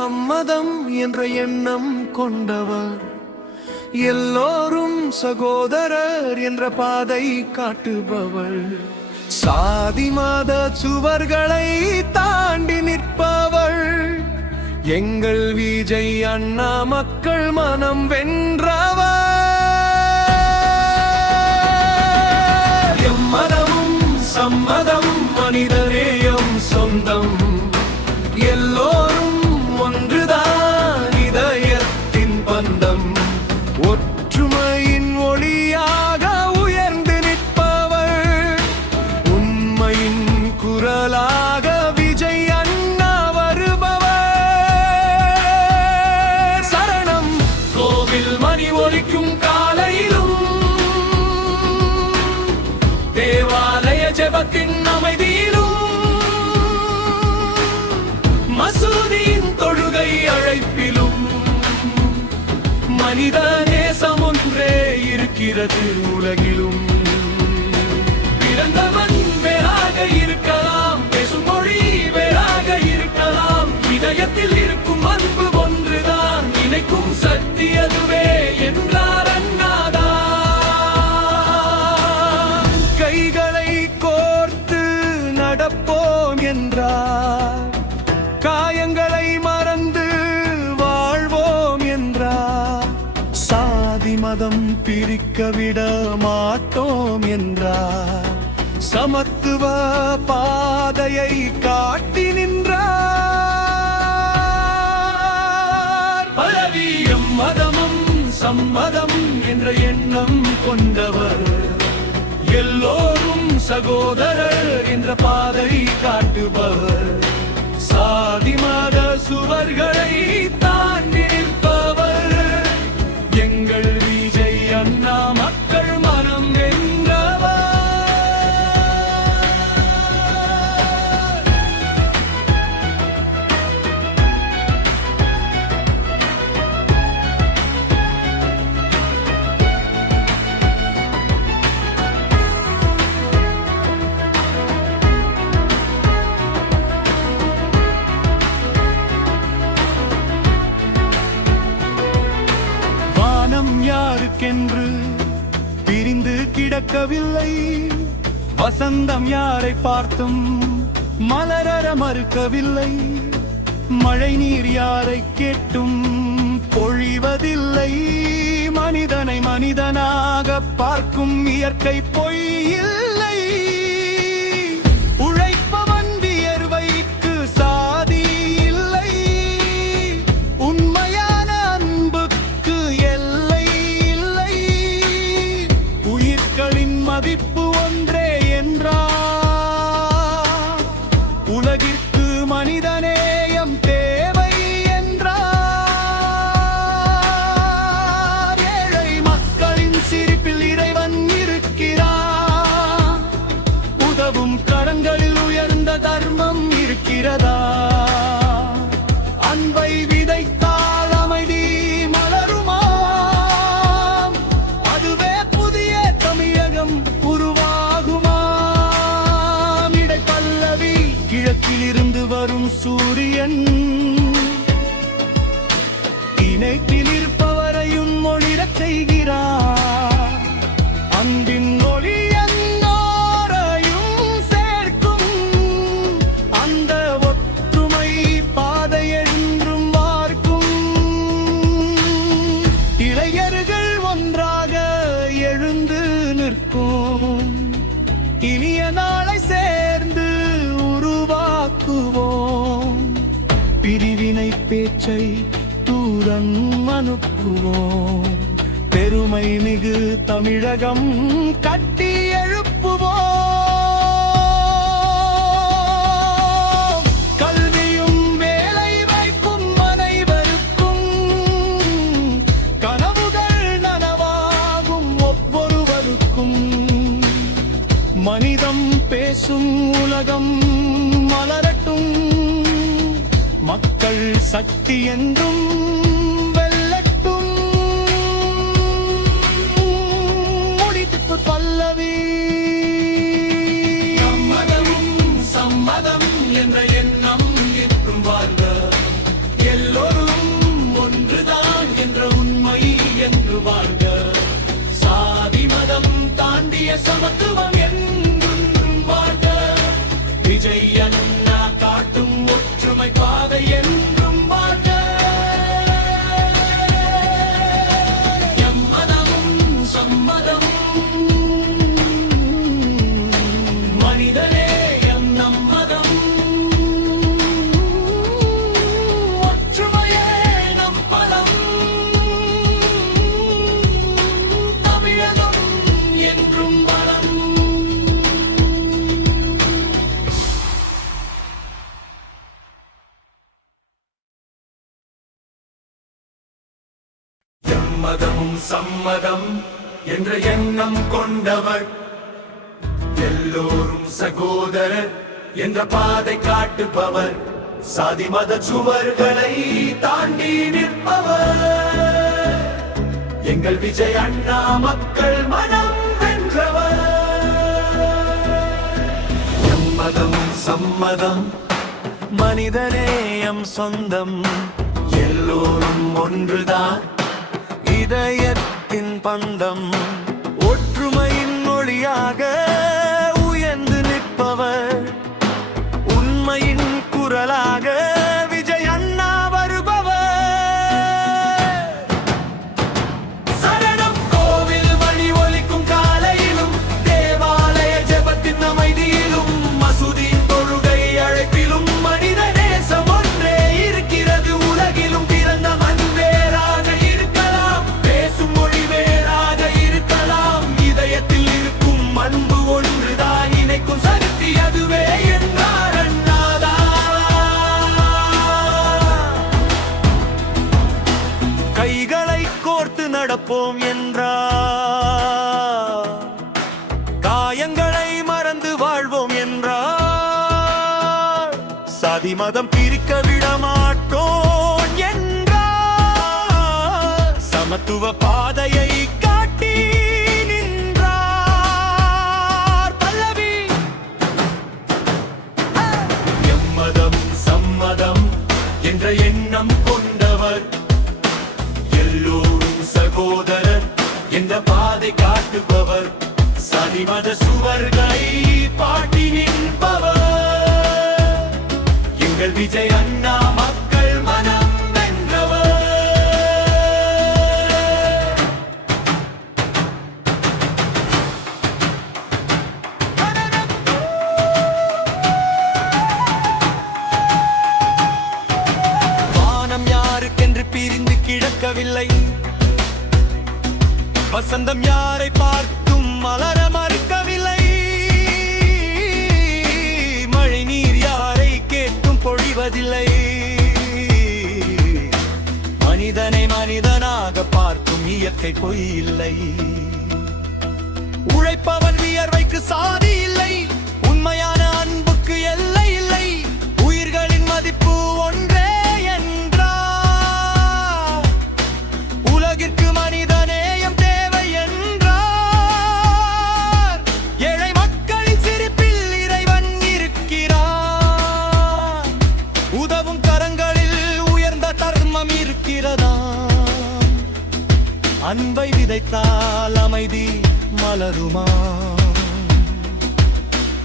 சம்மதம் என்ற எண்ணம் கொண்டவர். எல்லோரும் சகோதரர் என்ற பாதை காட்டுபவள். சாதி மத சுவர்களை தாண்டி நிற்பவள். எங்கள் விஜய் அண்ணா மக்கள் மனம் வென்றவர். எம்மதமும் சம்மதம், மனிதநேயம் சொந்தம். எல்லோரும் ஒன்றுதான், இதயத்தின் பந்தம். ஒற்றுமையின் ஒளியாக உயர்ந்து நிற்பவள். உண்மையின் குரலாக விஜய் அண்ணா வருபவர். சரணம். கோவில் மணி ஒலிக்கும் காலையிலும், தேவாலய ஜெபத்தின் அமைதியிலும், மசூதியின் தொழுகை அழைப்பிலும் மனித நேசம் ஒன்றே இருக்கிறது உலகிலும். பிறந்தவன் வேறாக இருக்கலாம், பேசும் மொழி வேறாக இருக்கலாம், இதயத்தில் இருக்கும் அன்பு ஒன்றுதான், நினைக்கும் சக்தி அதுவே என்றார் அண்ணாதான். கைகளை கோர்த்து நடப்போம் என்றார். காயங்களை மறந்து வாழ்வோம் என்றார். சாதி மதம் பிரிக்க விட மாட்டோம் என்றார். சமத்துவ பாதையை காட்டி நின்றார். பலவியம் மதமும் சம்மதம் என்ற எண்ணம் கொண்டவர். எல்லோரும் சகோதரர் என்ற பாதை காட்டுபவர். சாதி மத சுவர்களை தாண்டி நிற்பவர். எங்கள் விஜய் அண்ணா மக்கள் மனம் வென்றவர். யாருக்கென்று பிரிந்து கிடக்கவில்லை. வசந்தம் யாரை பார்த்தும் மலர மறுக்கவில்லை. மழை நீர் யாரை கேட்டும் பொழிவதில்லை. மனிதனை மனிதனாக பார்க்கும் இயற்கை பொய் இல்லை. உழைப்பவன் வியர்வைக்கு சாதி இல்லை. உண்மையான அன்புக்கு எல்லை இல்லை. உயிர்களின் மதிப்பு ஒன்றே என்றார். உலகிற்கு மனிதநேயம் தேவை என்றார். ஏழை மக்களின் சிரிப்பில் இறைவன் இருக்கிறார். உதவும் கரங்களில் உயர்ந்த தர்மம் இருக்கிறதா? அன்பை விதைத்தால் அமைதி மலருமாம். அதுவே புதிய தமிழகம் உருவாகுமாம். இடை பல்லவி கிழக்கிலிருந்து வரும் சூரியன். இணைப்பில் இருப்பவரையும் ஒளிரச் செய்கிறார். அன்பின் ஒளி எல்லோரையும் சேர்க்கும். அந்த ஒற்றுமை பாதை என்றும் வார்க்கும். இளைஞர்கள் ஒன்றாக எழுந்து நிற்கும். இனிய நாளை சேர்ந்து உருவாக்குவோம். பிரிவினை பேச்சை தூரம் அனுப்புவோம். பெருமை மிகு தமிழகம் கட்டி எழுப்புவோம். கல்வியும் வேலை வாய்ப்பும் அனைவருக்கும். கனவுகள் நனவாகும் ஒவ்வொருவருக்கும். மனிதம் பேசும் உலகம் மலரட்டும். மக்கள் சக்தி என்றும் வெல்லட்டும். முடிப்பு பல்லவி. சம்மதம் சம்மதம் என்ற எண்ணம் என்றும் வாழ்க. எல்லோரும் புதிய சமத்துவம் என்றும் வாழ்க. விஜய் அண்ணா காட்டும் ஒற்றுமை பாதை என்றும் வாழ்க. எம்மதமும் சம்மதம் மனிதனே எம் நம்மதம். ஒற்றுமையே நம் பலம். தமிழகம் என்றும் பலம். எம்மதமும் சம்மதம் என்ற எண்ணம் கொண்டவர், எல்லோரும் சகோதரர் என்ற பாதை காட்டுபவர், சாதி மத சுவர்களை தாண்டி நிற்பவர், எங்கள் விஜய் அண்ணா மக்கள் மனம் வென்றவர். எம்மதமும் சம்மதம் மனிதநேயம் சொந்தம், எல்லோரும் ஒன்றுதான் இதயத்தின் பந்தம், ஒற்றுமையின் மொழியாக உயர்ந்து நிற்பவர், உண்மையின் குரலாக விஜய் அண்ணா வருபவர். சரணம் கோவில் மணி ஒலிக்கும் காலையிலும், தேவாலய ஜெபத்தின் அமைதியிலும், மசூதியின் தொழுகை அழைப்பிலும், மனித நேசம் ஒன்றே இருக்கிறது உலகிலும். பிறந்த மண் வேறாக இருக்கலாம், பேசும் மொழி வேறாக இருக்கலாம், இதயத்தில் இருக்கும் அன்பு ஒன்றுதான் இணைக்கும் சக்தி அதுவே என்றார் அண்ணாதா. கைகளை கோர்த்து நடப்போம் என்றார், காயங்களை மறந்து வாழ்வோம் என்றார், சாதி மதம் பிரிக்க விட மாட்டோம் என்றார், சமத்துவ பாதையை காட்டி நின்றார் பல்லவி. எம்மதம் சம்மதம் என்ற எண்ணம் கொண்டவர், எல்லோரும் சகோதரர் என்ற பாதை காட்டுபவர், சாதி மத சுவர்களை பாட்டி நிற்பவர், எங்கள் விஜய் அண்ணா மக்கள் மனம் வென்றவர். வானம் யாருக்கென்று பிரிந்து கிடக்கவில்லை, வசந்தம் யாரை பார்த்தும் மலர மறுக்கவில்லை, மழை நீர் யாரை கேட்டும் பொழிவதில்லை, மனிதனை மனிதனாக பார்க்கும் இயற்கை பொய் இல்லை, உழைப்பவன் வியர்வைக்கு சாதி இல்லை, உண்மையான அன்புக்கு எல்லை இல்லை, உயிர்களின் மதிப்பு ஒன்றே என்றார், உலகிற்கு மனிதநேயம் தேவை என்றார், ஏழை மக்களின் சிரிப்பில் இறைவன் இருக்கிறார், உதவும் கரங்களில் உயர்ந்த தர்மம் இருக்கிறதா, அன்பை விதைத்தால் அமைதி மலருமா,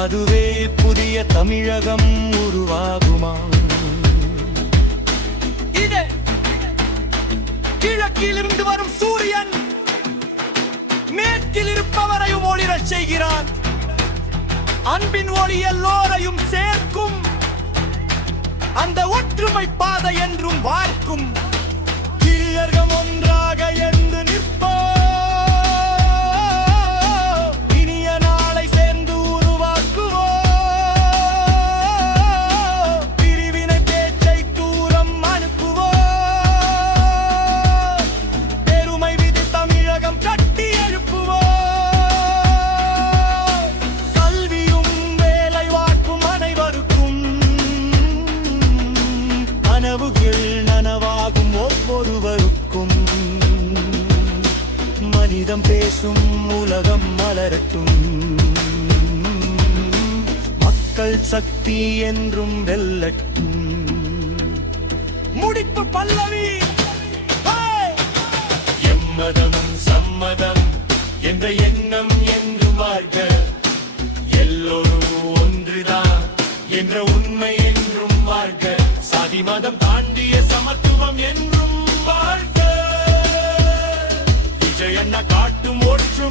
அதுவே புதிய தமிழகம் உருவாகுமா. இது கிழக்கிலிருந்து வரும் சூரியன் மேற்கில் இருப்பவரையும் ஒளிரச் செய்கிறான், அன்பின் ஒளி எல்லோரையும் சேர்க்கும், அந்த ஒற்றுமை பாதை என்றும் வார்க்கும், கிரியர்கள் ஒன்றாக எழுந்து நிற்போம், இனிய நாளை சேர்ந்து உருவாக்குவோம், பிரிவினை பேச்சை தூரம் அனுப்புவோம், பெருமை விதி தமிழகம் கட்டி எழுப்புவோம், கல்வியும் வேலை வாய்ப்பும் அனைவருக்கும், கனவுகள் நனவாகும் ஒவ்வொருவருக்கும், மனிதம் பேசும் உலகம் மலரட்டும், மக்கள் சக்தி என்றும் வெல்லட்டும். முடிப்பு பல்லவி. எம்மதமும் சம்மதம் என்ற எண்ணம் என்றும் என்றும் வாழ்க விஜய் அண்ணா காட்டும் ஒற்றுமை